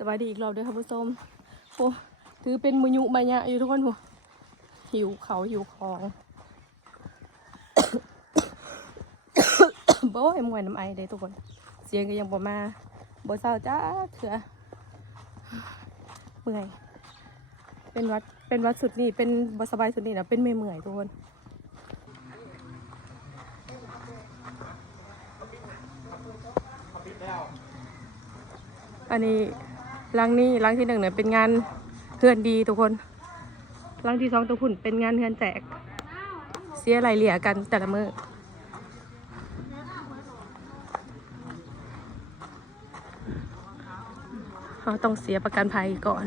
สวัสดีอีกรอบด้วยค่ะผู้ชมโอ้ถือเป็นมยุมายะอยู่ทุกคนหัวหิวเขาหิวของบ่ให้มวยน้ำไอเลยทุกคนเสียงก็ยังบ่มาบ่เศร้าจ้าเถื่อเมื่อยเป็นวัดสุดนี่เป็นบ่สบายสุดนี่นะเป็นเมื่อยทุกคนอันนี้รังที่หนึ่งเนี่ยเป็นงานเฮือนดีทุกคนรังที่สองตัวหุ่นเป็นงานเฮือนแจกเสียอะไรเหลี่ยกันแต่ละมือเขาต้องเสียประกันภัยก่อน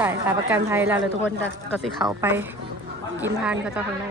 จ่ายค่าประกันภัยแล้วเลยทุกคนจะก็สิเขาไปกินทานก็จะข้างใน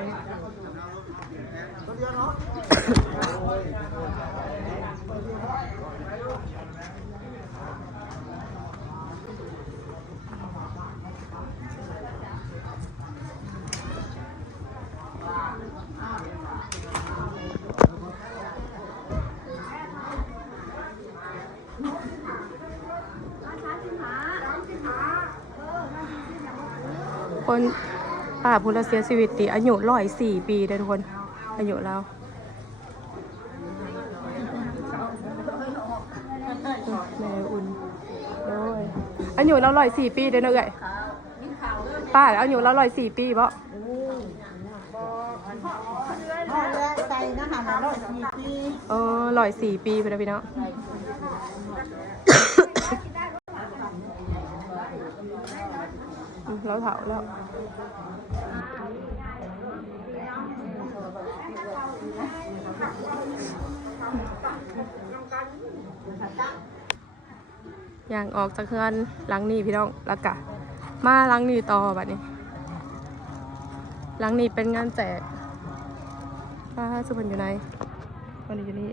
คนป้าพุทธเสียชีวิตตีอายุ104 ปีเลยทุกคนอายุเราแม่อุ่นโอ้ยอายุเรา104 ปีเด้อเนอะเอ้ยป้าอายุเรา104 ปีบ่104 ปีไปแล้วพี่น้องเราเผาแล้วอย่างออกจากเฮือนหลังนี้พี่น้องแล้วกะมาหลังนี้ต่อแบบนี้หลังนี้เป็นงานแจกสุพรรณอยู่ไหนวันนี้อยู่นี่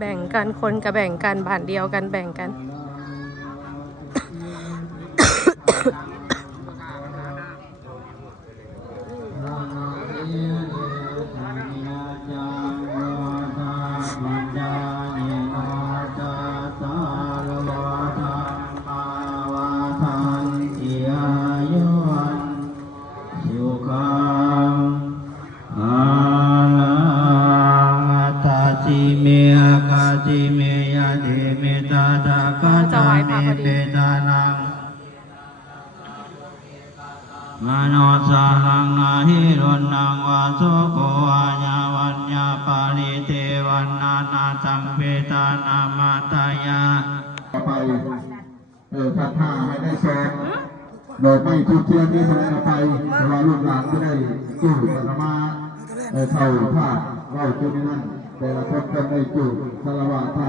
แบ่งกันคนกับแบ่งกันบ้านเดียวกันแบ่งกันจะไหวพระพอดีมโนสารังนาหิรุนังวาสุโกอาญาวัญญาปาลิเทวันนานาสังเวตานามาตายาไปศรัทธาให้ได้ทรงโดยไม่ทุกเทียนที่แสดงไปรอลูกหลานไม่ได้จู่สมาเท่าผ้าเราจุดนั้นแต่ละคนก็ได้จู่สารวะผ้า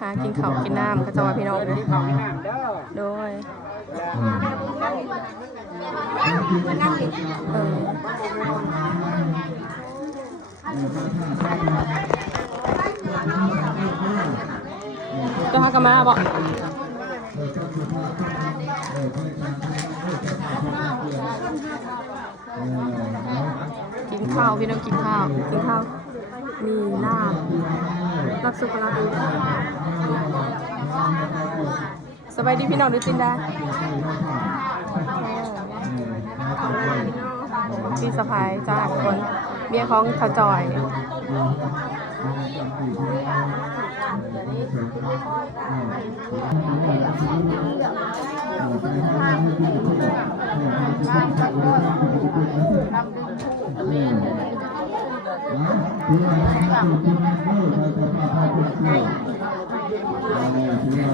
หากินข้าวกินน้ำก็จะว่าพี่น้องโดยจะหากมาบ่กินข้าวพี่น้องกินข้าวมีลาบสุกลาบสบายดีพี่น้องดูจินดาพี่สะพายจากคนเมียของทจอย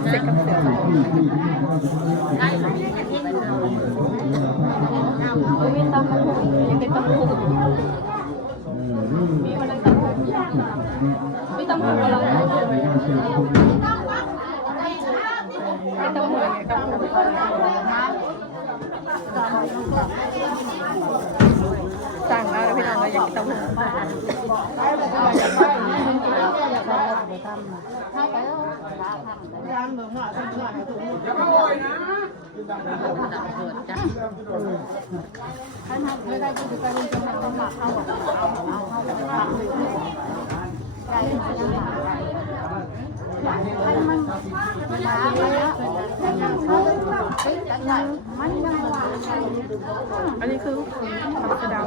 เสร็จกับเสร็จมีตำมะฮุ่งยังเป็นตำมะฮุ่งมีอะไรตำมะฮุ่งมีตำมะฮุ่งอะไร อันนี้คือผักกระเดา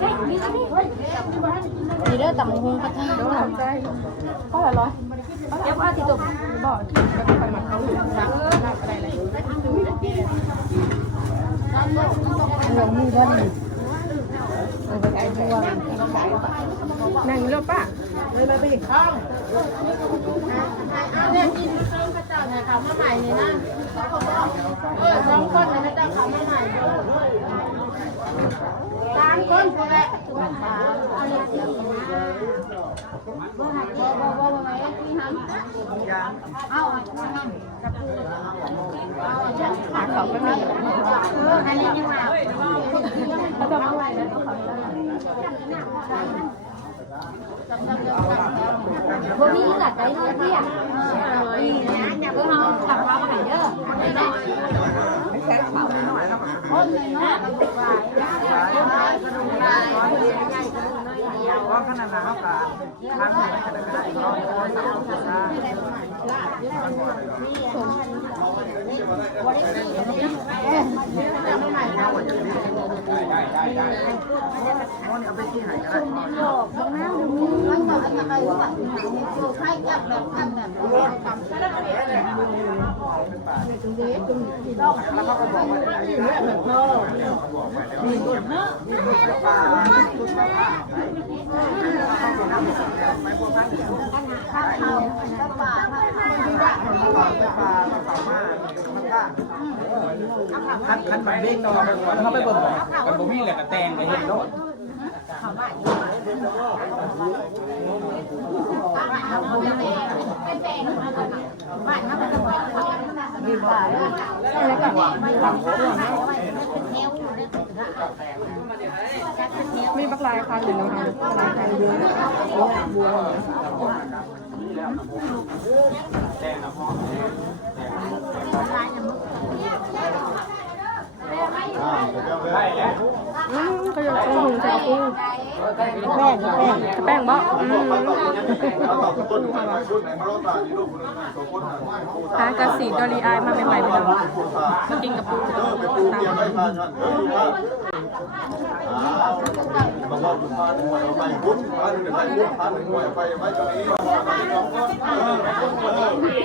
นี่เด้อตำหุงกระทะ เดี๋ยวทำใจเพราะอะไรหรอ เดี๋ยวว่าที่ตุ่ม บอกแล้วก็ไปหมักเขาอยู่ซักลาบอะไรเลย ลงมือบ่ดี นั่งอยู่แล้วป้า เนี่ยกินเครื่องกระเจ้าเนี่ยเขามาใหม่นี่นะสองคนเนี่ยกระเจ้าเขามาใหม่3 คนพอแล้วเอาเลยสิบ่หักบ่ไหมที่ทำเอาหาเขาไปไหม อันนี้ยังมา เขาจะเอาไว้แล้วเขา พวกนี้หลัดได้เลยพี่อ่ะอย่าเพิ่งเอาขับมาใหม่เด้อไม่ใช่เขาหน่อยแล้วคนเลยเนาะว่าขนาดนั้นครับทางไหนขนาดนั้นเอาไปที่ไหนก็ได้มันก็จะไปว่าให้จับแบบนั้นแบบแล้วเขาก็บอกว่าคันแบบเด้งเนาะเขาไปเบิ่งกันบ่มีแหละกระแตงไปเห็นโลดมีบักลายคันอยู่นะคะบักลายคันเยอะบัวก็ยังคงหุงแซวกุ้งแป้งบ่หากระสีดอรีไอมาใหม่ๆไปแล้วมากินกับปูตามบอกว่าคุณพาหนึ่งหน่วยไปพุทธพาหนึ่งหน่วยไปไว้ตรงนี้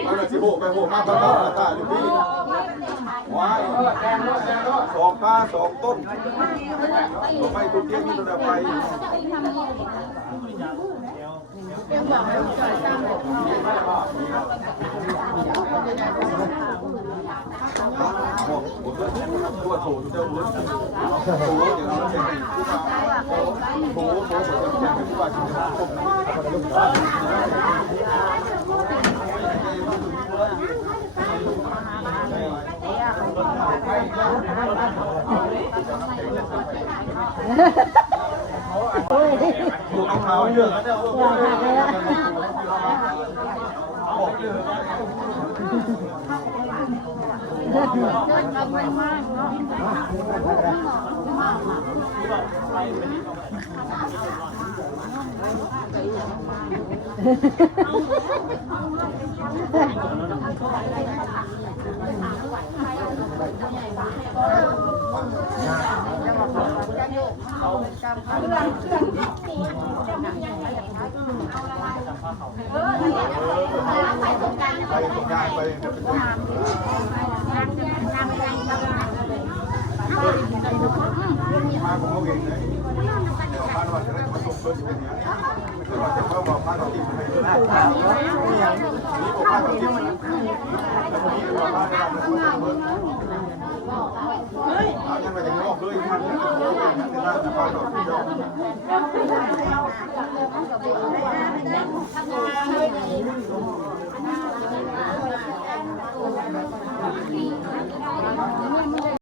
มาสิโบไปโบมาบ้านตาอยู่ที่ว้าย2 ผ้า 2 ต้นไม่ทุกเที่ยงนี่ตัวไปตัวโถเจ้าบุญโถเดี๋ยวเราจะเป็นผู้ชายโถจะเป็นผู้ว่าถูกเขาเยอะแล้วเนี่ยบอกไปตรงกลางไปมาของเขาเองเลยบ้านเราจะได้ผสมเพิ่มอย่างนี้ไม่ใช่ว่าจะเข้ามาบ้านเราที่ไม่ได้นี่ผมบ้านเราที่มันแล้วผมที่ว่าบ้านเราจะผสมเพิ่มเอาอย่างไรจะงอกเลยมันจะงอกเลยนะแต่ถ้าจะบ้านเราที่เดียว